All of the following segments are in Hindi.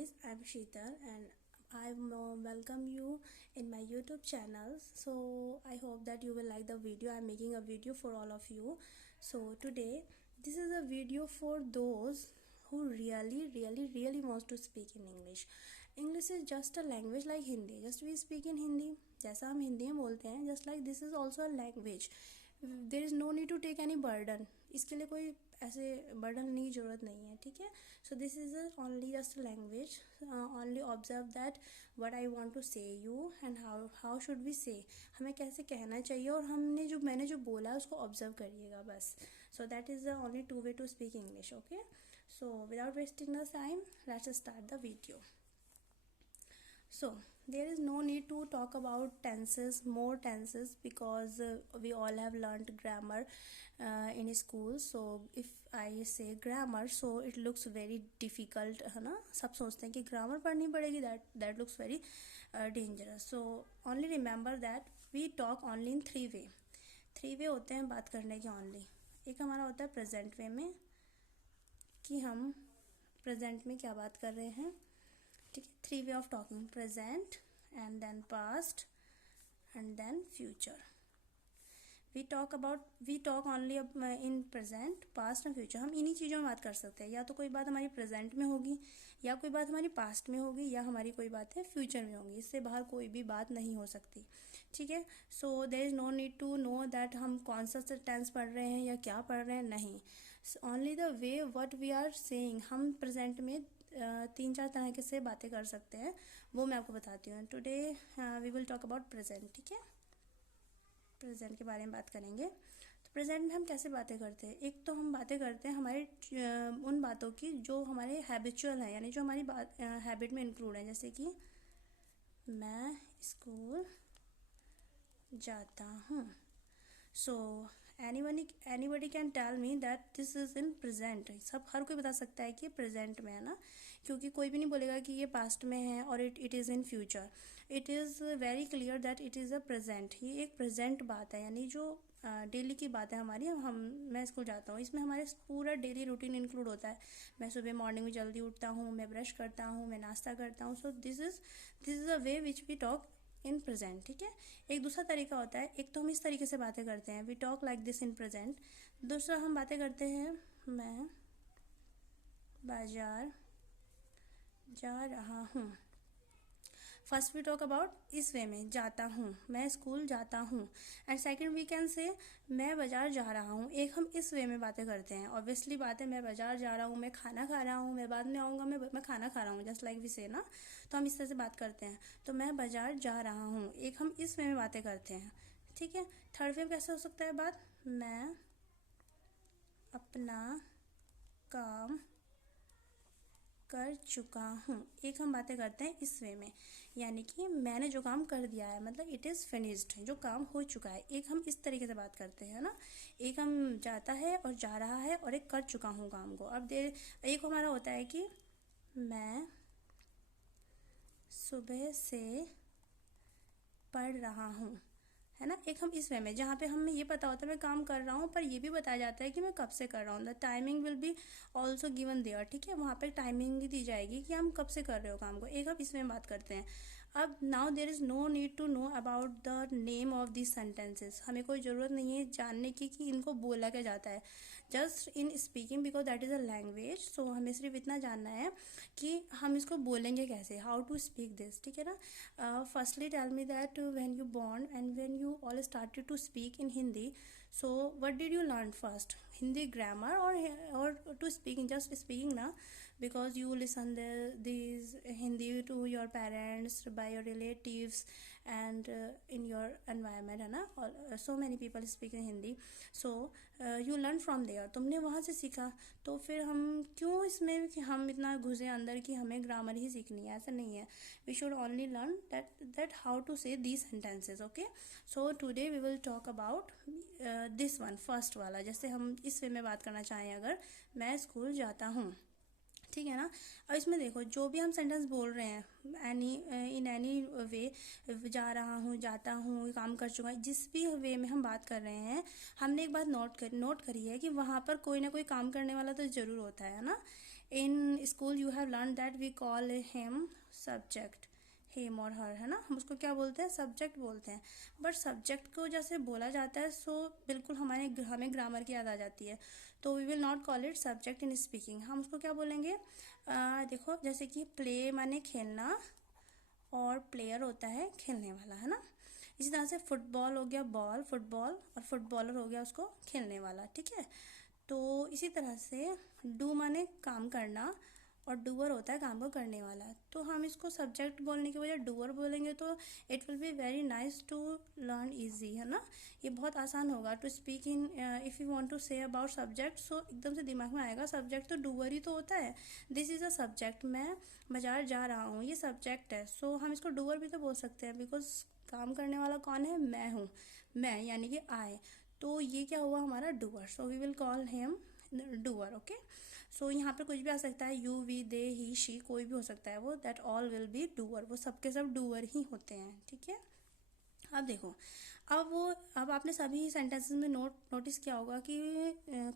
guys, I'm Sheetal and I welcome you in my YouTube channel. So I hope that you will like the video. I'm making a video for all of you. So today this is a video for those who really wants to speak in English. English is just a language like Hindi. Just we speak in Hindi. जैसा हम हिंदी में बोलते हैं, just like this is also a language. There is no need to take any burden. इसके लिए कोई ऐसे बर्डन की ज़रूरत नहीं है, ठीक है. So this is only just language. Only observe that what I want to say you and how should we say. हमें कैसे कहना चाहिए और मैंने जो बोला है उसको ऑब्जर्व करिएगा बस. So that is the only two way to speak English. Okay, so without wasting the time let's start the video. So there is no need to talk about more tenses, because we all have learned grammar in school. So if I say grammar, so it looks very difficult, है ना. सब सोचते हैं कि ग्रामर पढ़नी पड़ेगी, that looks very dangerous. So only remember that we talk only in three way होते हैं बात करने के only. एक हमारा होता है प्रेजेंट वे में, कि हम प्रेजेंट में क्या बात कर रहे हैं, ठीक है. Three way of talking: present and then past and then future. We talk only in present, past and future. हम इन्हीं चीज़ों में बात कर सकते हैं. या तो कोई बात हमारी प्रेजेंट में होगी, या कोई बात हमारी पास्ट में होगी, या हमारी कोई बात है फ्यूचर में होगी. इससे बाहर कोई भी बात नहीं हो सकती, ठीक है. So there is no need to know that हम कौन सा टेंस पढ़ रहे हैं या क्या पढ़ रहे हैं, नहीं. Only the way what we are saying. हम प्रेजेंट में 3-4 तरह के से बातें कर सकते हैं, वो मैं आपको बताती हूँ. Today we will talk about present, ठीक है. प्रेजेंट के बारे में बात करेंगे. तो प्रेजेंट में हम कैसे बातें करते हैं. एक तो हम बातें करते हैं हमारे उन बातों की जो हमारे हैबिचुअल हैं, यानी जो हमारी बात हैबिट में इंक्लूड है. जैसे कि मैं स्कूल जाता हूँ. So anybody can tell me that this is in present. हर कोई बता सकता है कि प्रेजेंट में है ना, क्योंकि कोई भी नहीं बोलेगा कि ये पास्ट में है और it is in future. It is very clear that it is a present. ये एक प्रेजेंट बात है, यानी जो डेली की बात है हमारी. मैं स्कूल जाता हूँ, इसमें हमारे पूरा डेली रूटीन इंक्लूड होता है. मैं सुबह मॉर्निंग में जल्दी उठता हूँ, मैं ब्रश करता हूँ, मैं नाश्ता करता हूँ. So this is a way which we talk in present, ठीक है. एक दूसरा तरीका होता है, एक तो हम इस तरीके से बातें करते हैं, we talk like this in present. दूसरा हम बातें करते हैं, मैं बाजार जा रहा हूँ. फर्स्ट वी टॉक अबाउट इस वे में, जाता हूँ, मैं स्कूल जाता हूँ. एंड सेकंड वी कैन से मैं बाजार जा रहा हूँ. एक हम इस वे में बातें करते हैं. ऑब्वियसली बात है, मैं बाजार जा रहा हूँ, मैं खाना खा रहा हूँ, मैं बाद में आऊँगा, मैं खाना खा रहा हूँ, जस्ट लाइक वी से ना. तो हम इस तरह से बात करते हैं. तो मैं बाजार जा रहा हूँ, एक हम इस वे में बातें करते हैं, ठीक है. थर्ड वे कैसे हो सकता है बात, मैं अपना काम कर चुका हूँ. एक हम बातें करते हैं इस वे में, यानी कि मैंने जो काम कर दिया है, मतलब इट इज़ फिनिश्ड, जो काम हो चुका है. एक हम इस तरीके से बात करते हैं ना. एक हम जाता है और जा रहा है, और एक कर चुका हूँ काम को. अब एक हमारा होता है कि मैं सुबह से पढ़ रहा हूँ, है ना. एक हम इस वे में, जहाँ पे हमें ये पता होता है मैं काम कर रहा हूँ, पर ये भी बताया जाता है कि मैं कब से कर रहा हूँ. The timing will be also given there, ठीक है. वहाँ पे टाइमिंग भी दी जाएगी कि हम कब से कर रहे हो काम को. एक हम इसमें बात करते हैं. अब now there is no need to know about the name of this sentences. हमें कोई ज़रूरत नहीं है जानने की कि इनको बोला क्या जाता है. Just in speaking, because that is a language. So हमें सिर्फ इतना जानना है कि हम इसको बोलेंगे कैसे, हाउ टू स्पीक दिस, ठीक है ना. Firstly tell me that when you born and when you all started to speak in Hindi, so what did you learn first, Hindi grammar or to speaking, just speaking na, because you listen these Hindi to your parents, by your relatives, and in your environment, है ना. So many people speak in Hindi, so you learn from there. तुमने वहाँ से सीखा. तो फिर हम क्यों इसमें कि हम इतना घुसे अंदर कि हमें ग्रामर ही सीखनी है, ऐसा नहीं है. we should only learn that how to say these sentences. okay, so today we will talk about this one, first वाला. जैसे हम इस वे में बात करना चाहें, अगर मैं स्कूल जाता हूँ, ठीक है ना. और इसमें देखो, जो भी हम सेंटेंस बोल रहे हैं, इन एनी वे, जा रहा हूँ, जाता हूँ, काम कर चुका है, जिस भी वे में हम बात कर रहे हैं, हमने एक बात नोट करी है कि वहाँ पर कोई ना कोई काम करने वाला तो ज़रूर होता है ना. In school you have learn that we call him subject, him और हर, है ना, हम उसको क्या बोलते हैं, सब्जेक्ट बोलते हैं। बट सब्जेक्ट को जैसे बोला जाता है सो बिल्कुल हमें ग्रामर की याद आ जाती है, तो we will not call it subject in speaking. हम उसको क्या बोलेंगे, देखो जैसे कि प्ले माने खेलना और प्लेयर होता है खेलने वाला, है ना। इसी तरह से फुटबॉल हो गया बॉल, फुटबॉल, और फुटबॉलर हो गया उसको खेलने वाला, ठीक है। तो इसी तरह से डू माने काम करना और डूअर होता है काम को करने वाला। तो हम इसको सब्जेक्ट बोलने की बजाय डूअर बोलेंगे तो it will be very nice to learn easy, है ना। ये बहुत आसान होगा to speak in, if you want to say about subject, so एकदम से दिमाग में आएगा सब्जेक्ट तो डूअर ही तो होता है। दिस इज़ अ सब्जेक्ट, मैं बाजार जा रहा हूँ, ये सब्जेक्ट है। सो हम इसको डूअर भी तो बोल सकते हैं, बिकॉज काम करने वाला कौन है, मैं हूँ, मैं यानी कि आई। तो ये क्या हुआ हमारा doer, so we will call him doer, okay. So यहाँ पे कुछ भी आ सकता है, you, we, they, he, she, कोई भी हो सकता है वो, that all will be doer, वो सबके सब डूअर ही होते हैं, ठीक है। अब देखो, अब आपने सभी सेंटेंसेस में नोटिस किया होगा कि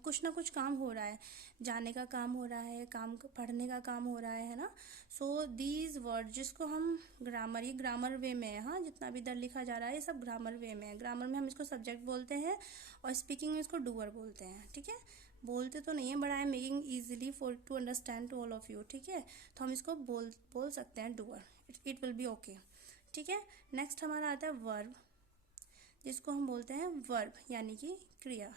कुछ ना कुछ काम हो रहा है, जाने का काम हो रहा है, पढ़ने का काम हो रहा है ना। सो दीज वर्ड जिसको हम ग्रामर, ये ग्रामर वे में है, हाँ, जितना भी इधर लिखा जा रहा है ये सब ग्रामर वे में है। ग्रामर में हम इसको सब्जेक्ट बोलते हैं और स्पीकिंग में इसको डूअर बोलते हैं, ठीक है। बोलते तो नहीं है, but I am making easily for to understand to all of you, ठीक है। तो हम इसको बोल सकते हैं doer, it will be okay, ठीक है। नेक्स्ट हमारा आता है वर्ब, जिसको हम बोलते हैं वर्ब यानी कि क्रिया।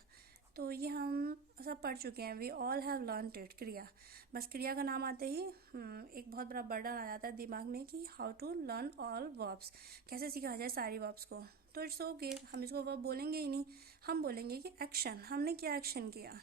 तो ये हम सब पढ़ चुके हैं, we all have learn it, क्रिया। बस क्रिया का नाम आते ही एक बहुत बड़ा बर्डन आ जाता है दिमाग में कि how to learn all verbs, कैसे सीखा जाए सारी वर्ब्स को। तो इट्स ओके, हम इसको वर्ब बोलेंगे ही नहीं, हम बोलेंगे कि एक्शन, हमने क्या एक्शन किया,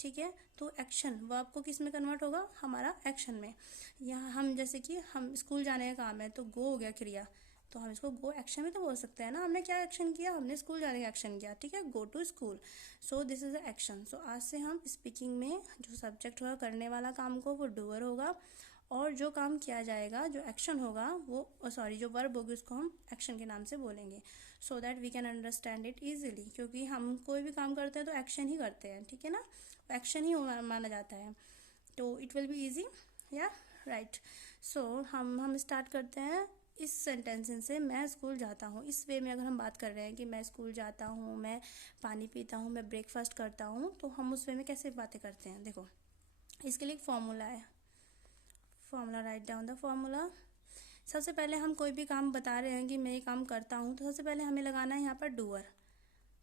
ठीक है। तो एक्शन वर्ब को किस में कन्वर्ट होगा, हमारा एक्शन में। यहाँ हम जैसे कि हम स्कूल जाने का काम है तो गो हो गया क्रिया, तो हम इसको गो एक्शन में तो बोल सकते हैं ना, हमने क्या एक्शन किया, हमने स्कूल जाने का एक्शन किया, ठीक है, go to school. So this is a action. So आज से हम स्पीकिंग में जो सब्जेक्ट होगा करने वाला काम को वो डूअर होगा, और जो काम किया जाएगा जो एक्शन होगा वो जो वर्ब होगी उसको हम एक्शन के नाम से बोलेंगे, so that we can understand it easily. क्योंकि हम कोई भी काम करते हैं तो एक्शन ही करते हैं, ठीक है ना, एक्शन ही माना जाता है, तो इट विल बी ईजी, या राइट। सो हम स्टार्ट करते हैं इस सेंटेंस से, मैं स्कूल जाता हूँ। इस वे में अगर हम बात कर रहे हैं कि मैं स्कूल जाता हूँ, मैं पानी पीता हूँ, मैं ब्रेकफास्ट करता हूँ, तो हम उस वे में कैसे बातें करते हैं, देखो इसके लिए एक फॉर्मूला है, formula, write down the formula. सबसे पहले हम कोई भी काम बता रहे हैं कि मैं ये काम करता हूँ, तो सबसे पहले हमें लगाना है यहाँ पर डूअर,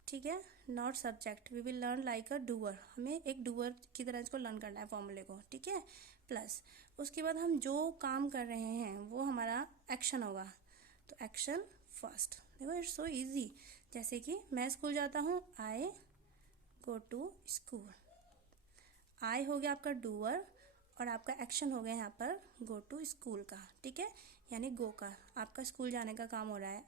ठीक है, not subject, we will learn like a doer, हमें एक डूअर की तरह इसको लर्न करना है फॉर्मूले को, ठीक है। प्लस उसके बाद हम जो काम कर रहे हैं वो हमारा एक्शन होगा, तो एक्शन फर्स्ट। देखो इट्स सो इजी, जैसे कि मैं स्कूल जाता हूँ, आई गो टू स्कूल, आई हो गया आपका डूअर और आपका एक्शन हो गया यहाँ पर गो टू स्कूल का, ठीक है, यानी गो का, आपका स्कूल जाने का काम हो रहा है,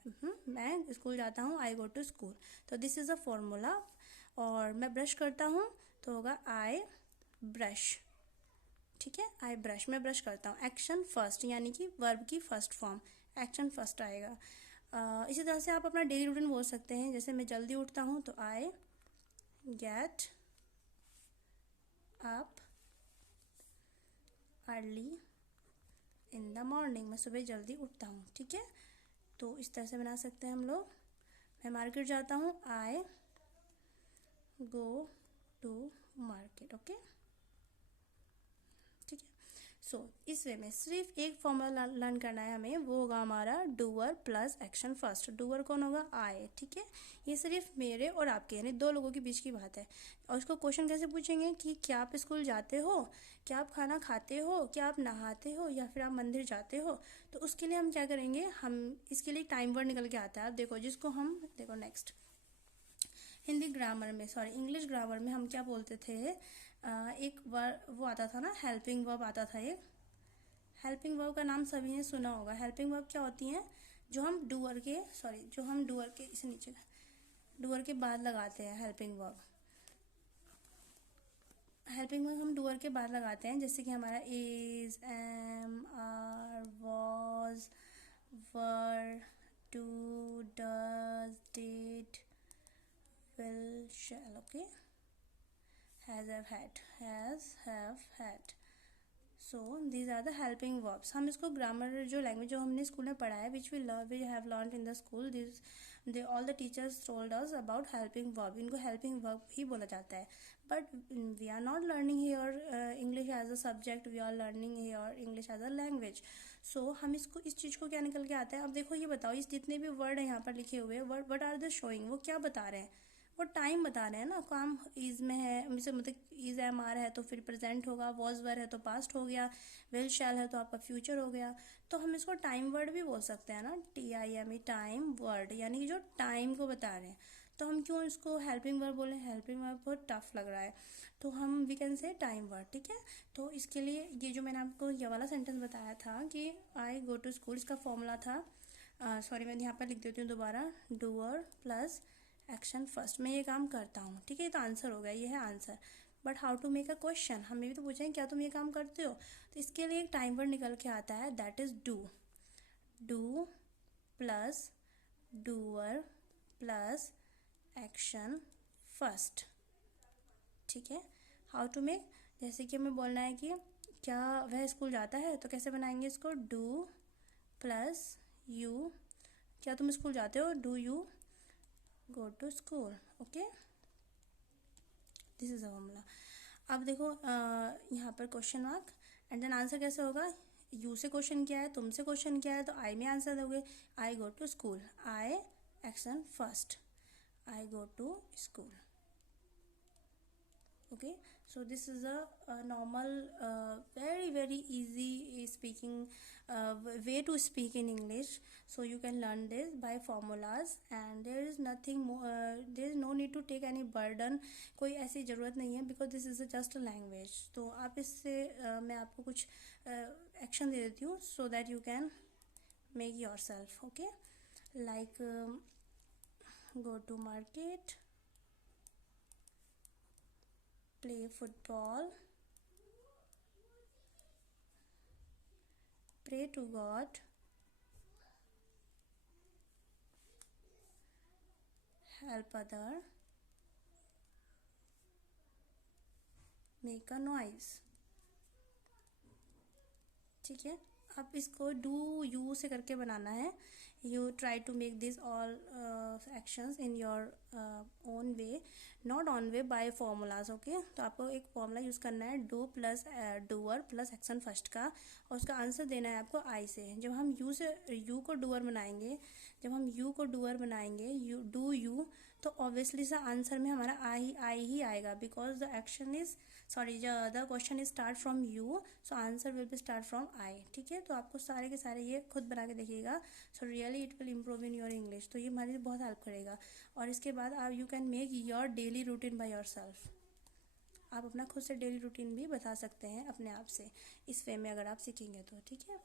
मैं स्कूल जाता हूँ, आई गो टू स्कूल, तो दिस इज़ अ फॉर्मूला। और मैं ब्रश करता हूँ तो होगा आई ब्रश, ठीक है, आई ब्रश, मैं ब्रश करता हूँ, एक्शन फर्स्ट यानी कि वर्ब की फर्स्ट फॉर्म, एक्शन फर्स्ट आएगा। इसी तरह से आप अपना डेली रूटीन बोल सकते हैं, जैसे मैं जल्दी उठता हूँ तो I get up early in the morning, मैं सुबह जल्दी उठता हूँ, ठीक है। तो इस तरह से बना सकते हैं हम लोग। मैं मार्केट जाता हूँ, आई गो टू मार्केट, ओके, ठीक है। सो इस वे में सिर्फ एक फॉर्मूला लर्न करना है हमें, वो होगा हमारा doer plus action first. Doer कौन होगा, आई, ठीक है। ये सिर्फ मेरे और आपके यानी दो लोगों के बीच की बात है। और इसको क्वेश्चन कैसे पूछेंगे कि क्या आप स्कूल जाते हो, क्या आप खाना खाते हो, क्या आप नहाते हो, या फिर आप मंदिर जाते हो। तो उसके लिए हम क्या करेंगे, हम इसके लिए टाइम वर्ड निकल के आता है, आप देखो, जिसको हम देखो नेक्स्ट हिंदी ग्रामर में, सॉरी इंग्लिश ग्रामर में हम क्या बोलते थे, एक वर्ड वो आता था ना, हेल्पिंग वर्ब आता था एक। हेल्पिंग वर्ब का नाम सभी ने सुना होगा। हेल्पिंग वर्ब क्या होती हैं, जो हम डूअर के इसे नीचे डूअर के बाद लगाते हैं, हेल्पिंग वर्ब हम डूअर के बाद लगाते हैं, जैसे कि हमारा is, am, are, was, were, do, does, did, will, shall, okay, has, have, had, so these are the helping verbs. हम इसको ग्रामर जो लैंग्वेज जो हमने स्कूल में पढ़ा है which we have learn in the school, this they all the teachers told us about helping verb. इनको हेल्पिंग वर्ब ही बोला जाता है. But we are not learning here English as a subject, we are learning here English as a language. So हम इसको इस चीज़ को क्या निकल के आता है. अब देखो ये बताओ, इस जितने भी वर्ड है यहाँ पर लिखे हुए word, what are the showing, वो क्या बता रहे हैं. वो टाइम बता रहे हैं ना. काम इज में है, मतलब इज एम आर है तो फिर प्रेजेंट होगा, वॉज वर है तो पास्ट हो गया, विल शैल है तो आपका फ्यूचर हो गया. तो हम इसको टाइम वर्ड भी बोल सकते हैं ना, TIME, टाइम वर्ड, यानी कि जो टाइम को बता रहे हैं. तो हम क्यों इसको हेल्पिंग वर्ब बोले. हेल्पिंग वर्ब बहुत टफ लग रहा है तो हम we can say time word. ठीक है. तो इसके लिए ये जो मैंने आपको ये वाला सेंटेंस बताया था कि आई गो टू स्कूल, इसका फॉर्मूला था, सॉरी मैं यहाँ पर लिख देती हूँ दोबारा, डूअर प्लस एक्शन फर्स्ट. मैं ये काम करता हूँ. ठीक है. तो आंसर हो गया, ये है answer. But how to make a question, हमें भी तो पूछेंगे क्या तुम ये काम करते हो. तो इसके लिए एक टाइम वर्ड निकल के आता है, that is do. Do plus doer plus action first. ठीक है. हाउ टू मेक, जैसे कि हमें बोलना है कि क्या वह स्कूल जाता है, तो कैसे बनाएंगे इसको, डू प्लस यू. क्या तुम स्कूल जाते हो, do you go to school. Okay, this is a formula. अब देखो यहाँ पर question mark and then answer कैसे होगा. यू से क्वेश्चन किया है, तुमसे क्वेश्चन किया है, तो आई में आंसर दोगे. I go to school, I action first, I go to school. Okay, so this is a normal very easy speaking way to speak in English. So you can learn this by formulas and there is nothing more, there is no need to take any burden. कोई ऐसी ज़रूरत नहीं है because this is just a language. तो आप इससे मैं आपको कुछ एक्शन दे देती हूँ so that you can make yourself. Okay, like go to market, play football, pray to God, help other, make a noise. ठीक है. अब इसको डू यू से करके बनाना है. You try to make this all actions in your own way, not on way by formulas. Okay, तो आपको एक फॉर्मूला यूज़ करना है, do plus doer plus action first का, और उसका आंसर देना है आपको आई से. जब हम यू से यू को डूअर बनाएंगे, जब हम यू को डूअर बनाएंगे, यू डू यू, तो ऑब्वियसली सा आंसर में हमारा आई ही आएगा because the action is sorry the question is start from you, so answer will be start from I. ठीक है. तो आपको सारे के सारे ये खुद बना के देखिएगा. So really it will improve in your English. तो ये हमारे लिए बहुत हेल्प करेगा. और इसके बाद आप you can make your daily routine by your self. आप अपना खुद से डेली रूटीन भी बता सकते हैं अपने आप से इस वे में अगर आप सीखेंगे तो. ठीक है.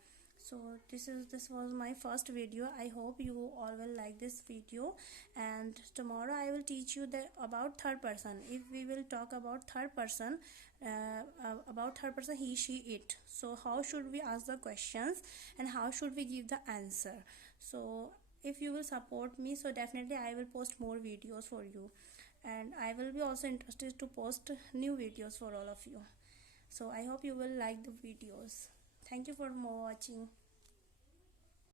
So this was my first video. I hope you all will like this video, and tomorrow I will teach you about third person. If we will talk about third person, he, she, it. So how should we ask the questions and how should we give the answer. So if you will support me, so definitely I will post more videos for you, and I will be also interested to post new videos for all of you. So I hope you will like the videos. Thank you for watching.